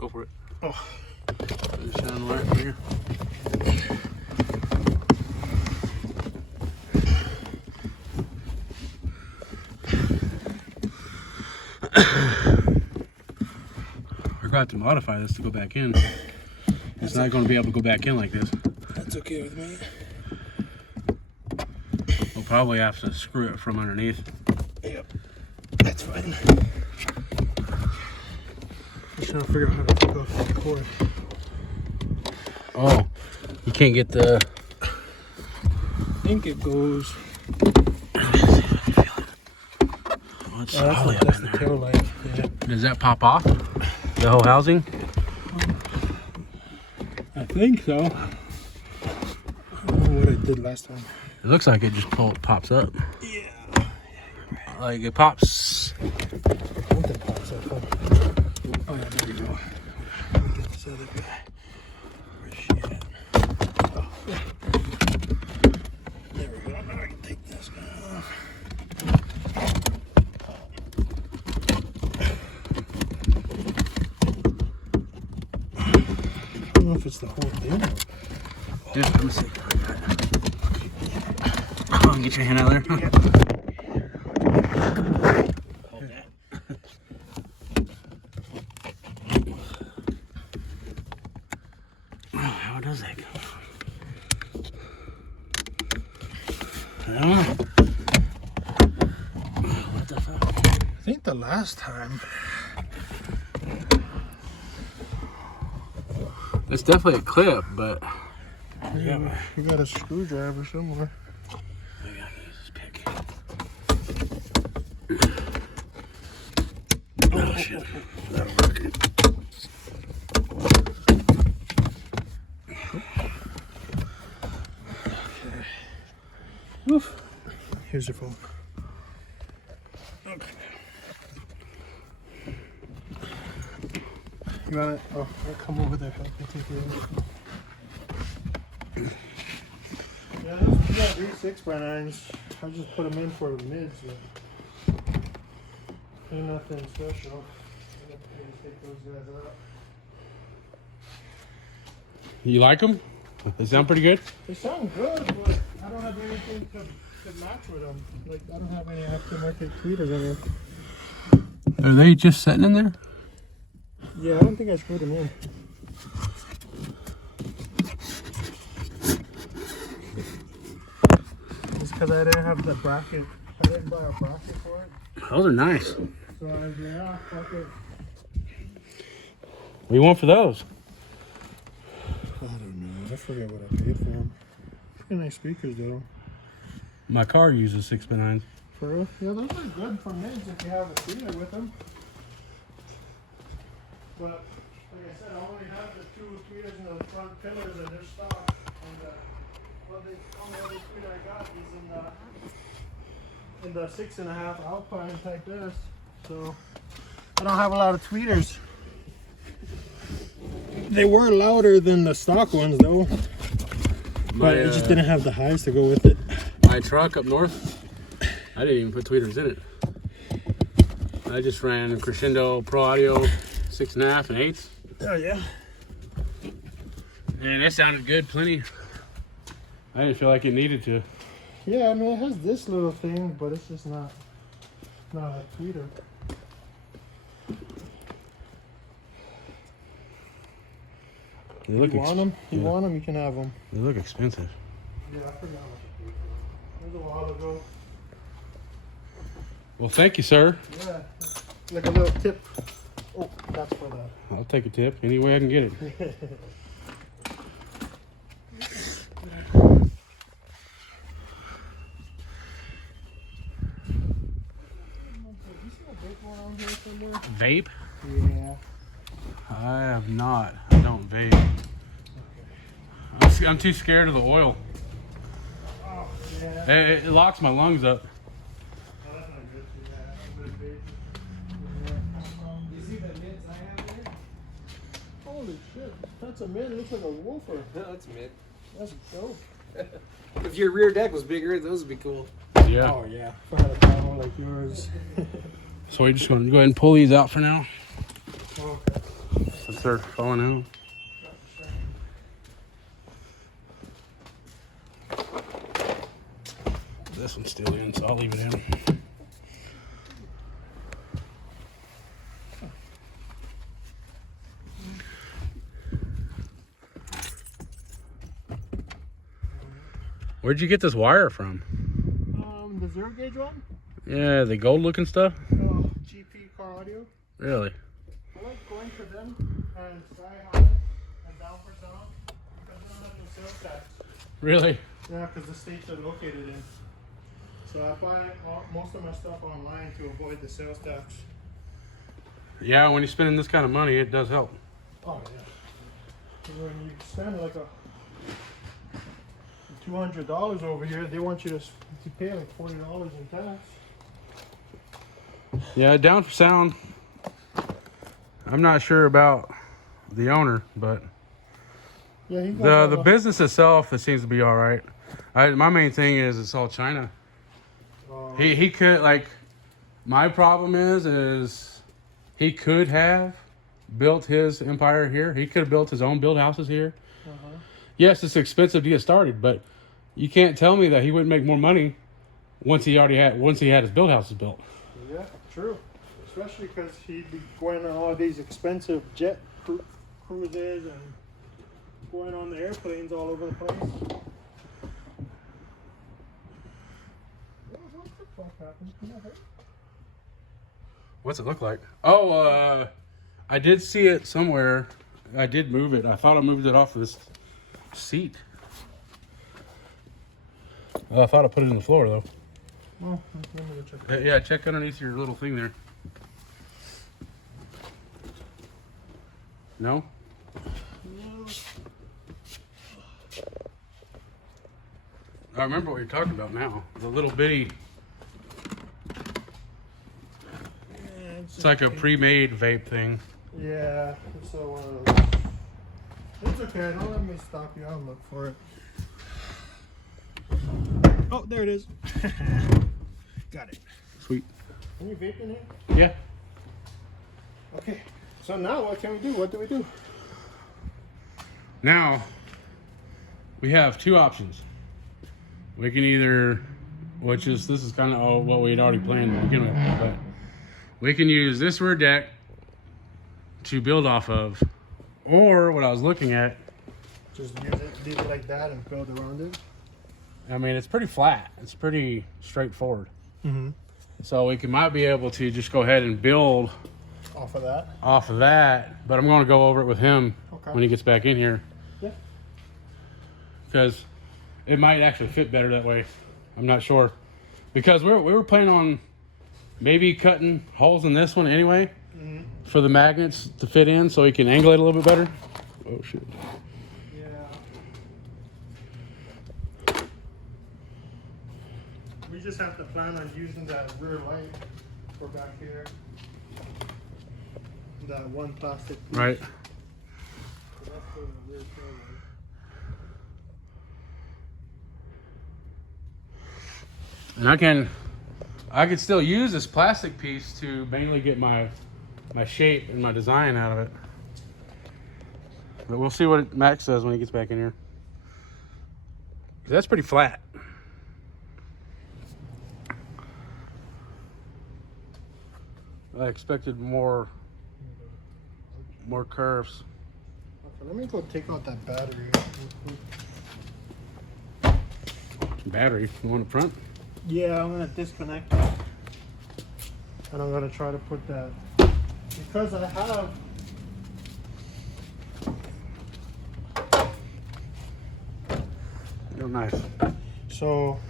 Go for it. Oh. Shine light for you. We're going to have to modify this to go back in. It's not going to be able to go back in like this. That's okay with me. We'll probably have to screw it from underneath. Yep, that's fine. Just trying to figure out how to take off the cord. Oh, you can't get the... I think it goes... Oh, it's that's solid that's in the there. tail light. Yeah. Does that pop off? The whole housing? I think so. I don't know what I did last time. It looks like it just pops up. Yeah. Like it pops. Something pops up. Oh yeah, there you go. Let me get this other guy. Where's she at? Oh. There we go. Now I can take this guy off. I don't know if it's the whole thing. Dude, let me see. Oh, get your hand out of there. Yeah. Hold that. Oh, how does that go? I don't know. What the fuck? I think the last time. It's definitely a clip, but Yeah, you got a screwdriver somewhere. I gotta use this pick. Oh shit. That'll work. Oof. Here's your phone. Okay. You want it? Oh, I'll come over there. Help me take it. Yeah, those V6 by 9s. I just put them in for mids. Ain't nothing special. I'm gonna take those guys out. You like them? They sound pretty good? They sound good, but I don't have anything to match with them. Like, I don't have any aftermarket tweeters in here. Are they just sitting in there? Yeah, I don't think I screwed them in. It's because I didn't have the bracket. I didn't buy a bracket for it. Those are nice. So I was like, ah, fuck it. What do you want for those? I don't know. I forget what I paid for them. Pretty nice speakers, though. My car uses 6x9s. For real? Yeah, those are good for mids if you have a tweeter with them. But, like I said, I only have the two tweeters and the front pillars and they're stock. And the only other tweeter I got is in the 6.5 Alpine type S. So, I don't have a lot of tweeters. They were louder than the stock ones, though. But it just didn't have the highs to go with it. My truck up north, I didn't even put tweeters in it. I just ran Crescendo Pro Audio 6.5 and 8s. Oh, yeah. And it sounded good, plenty. I didn't feel like it needed to. Yeah, I mean, it has this little thing, but it's just not a tweeter. They look You want them? You yeah. want them? You can have them. They look expensive. Yeah, I forgot. It was a while ago. Well, thank you, sir. Yeah, like a little tip. Oh, that's for that. I'll take a tip any way I can get it. Vape? Yeah. I have not. I don't vape. I'm too scared of the oil. Oh, yeah. It locks my lungs up. Oh, that's not good. You see the mids I have there? Holy shit. That's a mid. It looks like a woofer. No, that's mid. That's dope. If your rear deck was bigger, those would be cool. Yeah. Oh, yeah. If I had a Tahoe like yours. So we're just going to go ahead and pull these out for now. Okay. start falling out. This one's still in, so I'll leave it in. Where'd you get this wire from? The 0 gauge one? Yeah, the gold looking stuff? GP car audio. Really? I like going for them and Sky High and Down for Sound because they don't have no sales tax. Really? Yeah, because the states are located in. So I buy most of my stuff online to avoid the sales tax. Yeah, when you're spending this kind of money, it does help. Oh yeah. So when you spend like $200 over here, they want you to pay like $40 in tax. Yeah, Down for Sound. I'm not sure about the owner, but Yeah, he goes the business itself, it seems to be all right. My main thing is it's all China. He could, like, my problem is he could have built his empire here. He could have built his own build houses here. Yes, it's expensive to get started, but you can't tell me that he wouldn't make more money once he had his build houses built. Yeah, true. Especially because he'd be going on all these expensive jet cruises and going on the airplanes all over the place. What the fuck happened? What's it look like? Oh, I did see it somewhere. I did move it. I thought I moved it off this seat. I thought I put it in the floor though. Well, let me go check. Yeah, check underneath your little thing there. No? I remember what you're talking about now. The little bitty. It's like a pre-made vape thing. Yeah, it's one of those. It's okay, don't let me stop you. I'll look for it. Oh, there it is. Got it. Sweet. Can you vape in here? Yeah. Okay. So now what can we do? What do we do? Now, we have two options. We can either, this is kind of what we had already planned to begin with, but we can use this rear deck to build off of, or what I was looking at. Just use it, leave it like that and build around it. I mean, it's pretty flat. It's pretty straightforward. Mm-hmm. So we might be able to just go ahead and build Off of that? Off of that, but I'm going to go over it with him when he gets back in here. Yeah. Because it might actually fit better that way. I'm not sure. Because we were planning on maybe cutting holes in this one anyway for the magnets to fit in so he can angle it a little bit better. Oh, shit. Yeah. We just have to plan on using that rear light for back here. That one plastic piece. Right. So that's for the rear tail light. And I could still use this plastic piece to mainly get my shape and my design out of it. But we'll see what Max says when he gets back in here. 'Cause that's pretty flat. I expected more curves. Okay, let me go take out that battery. Battery, you want it front? Yeah, I'm gonna disconnect it. And I'm gonna try to put that, because I have Oh, nice. so